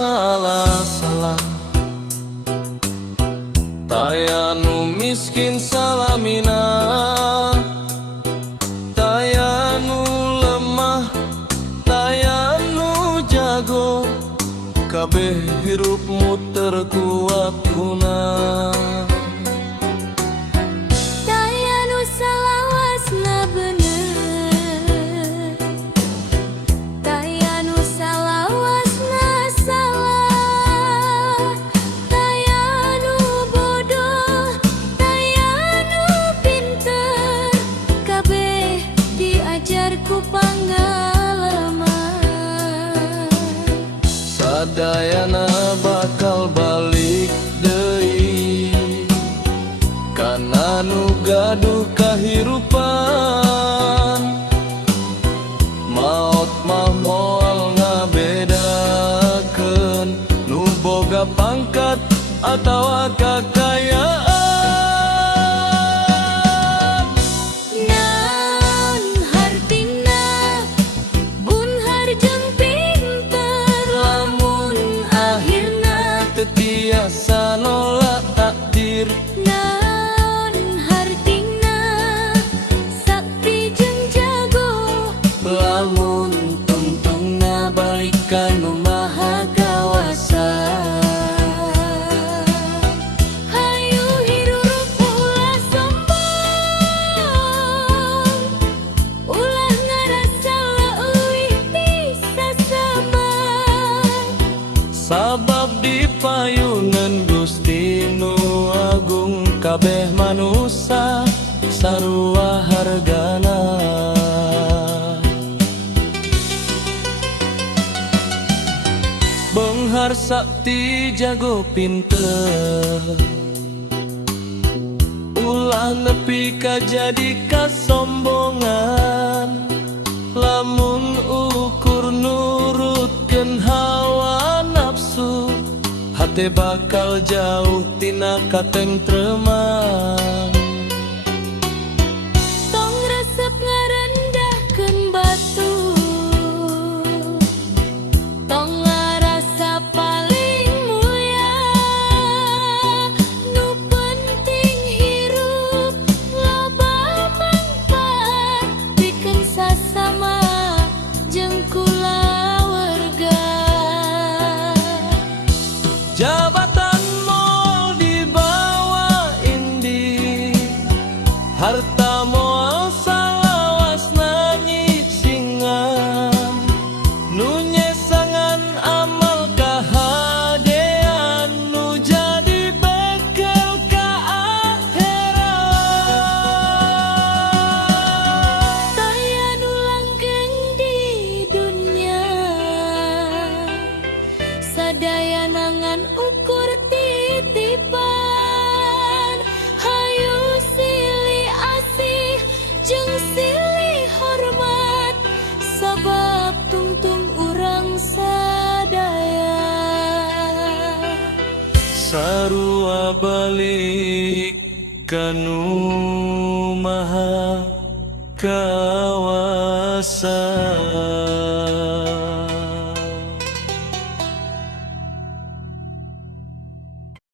salah-salah, tayanu miskin salamina, tayanu lemah, tayanu jago, kabeh hirupmu terkuat guna. Tayanu salawasna bener, tayanu salawasna salah, tayanu bodoh, tayanu pinter, kabeh diajar ku pangalaman. Sadayana bakal balik deui, kana nu gaduh kahirupan. Maot mah moal ngabedakeun nu boga pangkat atawa kakayaan. Naon hartina bun harjang pinter, Lamun akhirna teu tiasa nolak takdir. naon hartina sakti jeung jago, Lamun tungtungna balik ka nu maha kawasa. hayu hirup ulah sombong, ulah ngarasa leuwih bisa sama. Sabab di payunan Gusti nu agung, kabeh manusia sarua hargana. Beunghar sakti jago pinter, ulah nepi ka jadi kasombongan. Lamun ukur nurutkeun hawa nafsu, hate bakal jauh tina katentreman. Tong resep ngarendahkeun batu, tong ngarasa paling mulia. Nu penting hirup loba manfaat, pikeun sasama jeung kulawarga. Jabatan moal dibawa indi, harta moal salawasna nyiksingan. Nu nyesangan amal kahadean, nu jadi bekel ka akhirat. Tayanu langgeng di dunia, sadaya nangan ukur titipan. Hayu silih asih jeung silih hormat, sabab tungtung urang sadaya. Sarua balik kanu maha kawasa.